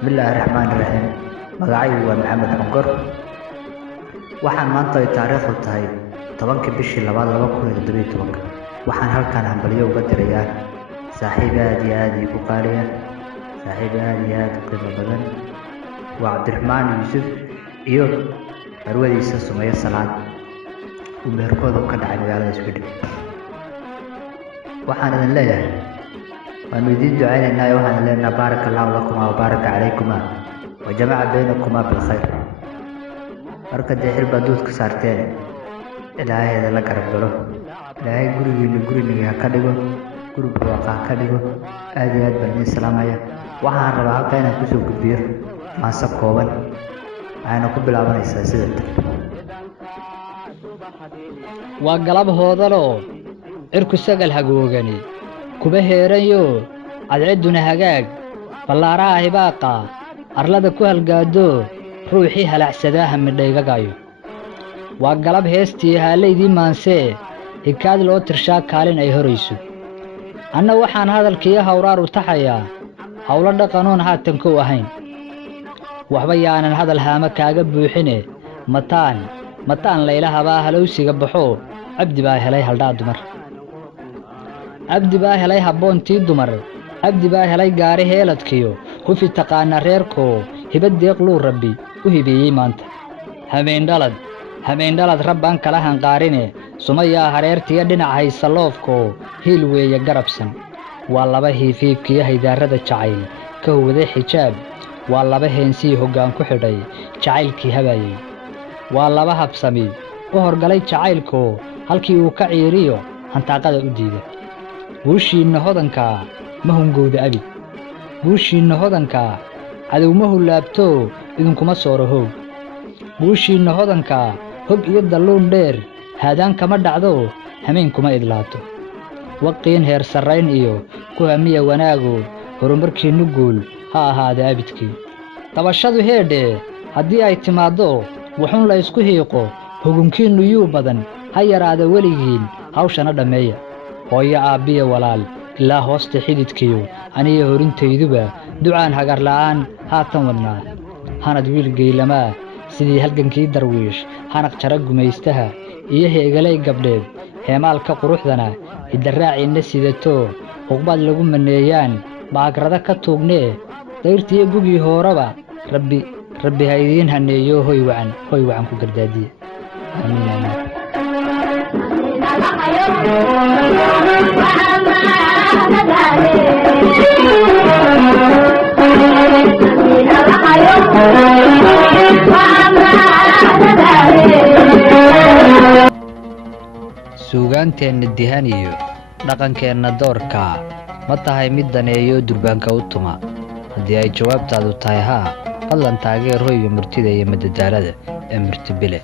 Bismillahirrahmanirrahim. Magacaygu waa Maxamed Xankor. Waxaan maanta ay taariikhdu tahay 10 bishii 2017. Waxaan halkan hambalyo uga dirayaa saaxiib aad iyo aad igu qaaliya, saaxiib aad iyo aad u qiimo badan, waa Cabdiraxmaan Yuusuf iyo marwadiisa Sumaye Salaad oo meherkooda ka dhacay magaalada Sweden. waxaan idin leeyahay waan idin ducaynaynaa waxaan leenahay barakallahu lakum wa baraka calaykum wa jamaca baynakum bil khayr. marka xil baad ka saarteen ilaahay la garab galo, ilaahay gurigiina ka dhigo, guriga waaqa ka dhigo. aad iyo aad baan idin salaamaya. waxaan rabaa halkan inaan ku soo gudbiyo maasa kooban waxayna ku bilaabanaysaa sida waa galab hoodalo cirku sagal hagoogani kuba heerayo cadceeduna hagaag ballaaraha hibaaqa arlada ku halgaado ruuxii halacsadaa midhaygagayo. waa galab heestii haalaydii maansee hikaad loo tirshaa kaalin ay horayso. anna waxaan hadalkiiyo hawraar u taxayaa hawlo dhaqanoon haatan kow ahayn. waxba yaanan hadal haama kaaga buuxine mataan laylahabaa halowsiga baxo cabdi baa helay haldhaa dumar. cabdi baa helay habboontii dumar, cabdi baa helay gaari heeladkiyo hufi taqaana reerkoo hibad deeqluu rabbi u hibeeyey maanta. habeendhalad rabbaan kala hanqaarine sumayaa hareertiyo dhinac haysa loofkoo hiil weeye garabsan. waa laba hiifiibkiyo haydaarada jacayl ka huwaday xijaab, waa laba heensii hoggaan ku xidhay jacaylkii habaayey. waa laba habsami u horgalay jacaylkoo halkii uu ka ciiriyo hantaaqada u diida. guushiinna hodankaa ma hungowda abid, guushiinna hodankaa cadow ma hulaabto idinkuma sooro hoog. guushiinna hodankaa hog iyo dalluun dheer haadaan kama dhacdo hameen kuma idlaato. waqiin heer sarrayn iyo ku hamiya wanaago horumarkiinnu guul ha ahaada abidkii. dabashadu heedhee haddii ay timaaddo wuxuun la ysku hiiqo hugunkiinnu yuu badan ha yaraada weligiin hawshana dhammeeya. hooyo aabbiya walaal ilaa hoosta xididkiyo aniga horintayduba ducaan hagarla'aan haatan wadnaa. hanad wiil geylamaa sidii halgankii darwiish hanaq jara gumaystaha iyo heegalay gabdheed heemaalka quruxdana hiddaraaciinna sidatoo huqbaad lagu maneeyaan baagrada ka tuugnee dayrtiyo gugii hooraba rabbi ha idiin haneeyo hoy wacan ku gardaadiye. suugaanteenna dihan iyo dhaqankeenna doorka ma tahay mid daneeyo durbaanka u tuma. haddii ay jawaabtaadu tahay haa, fadlan taageer hoyga murtida iyo madadaalada ee murti bile.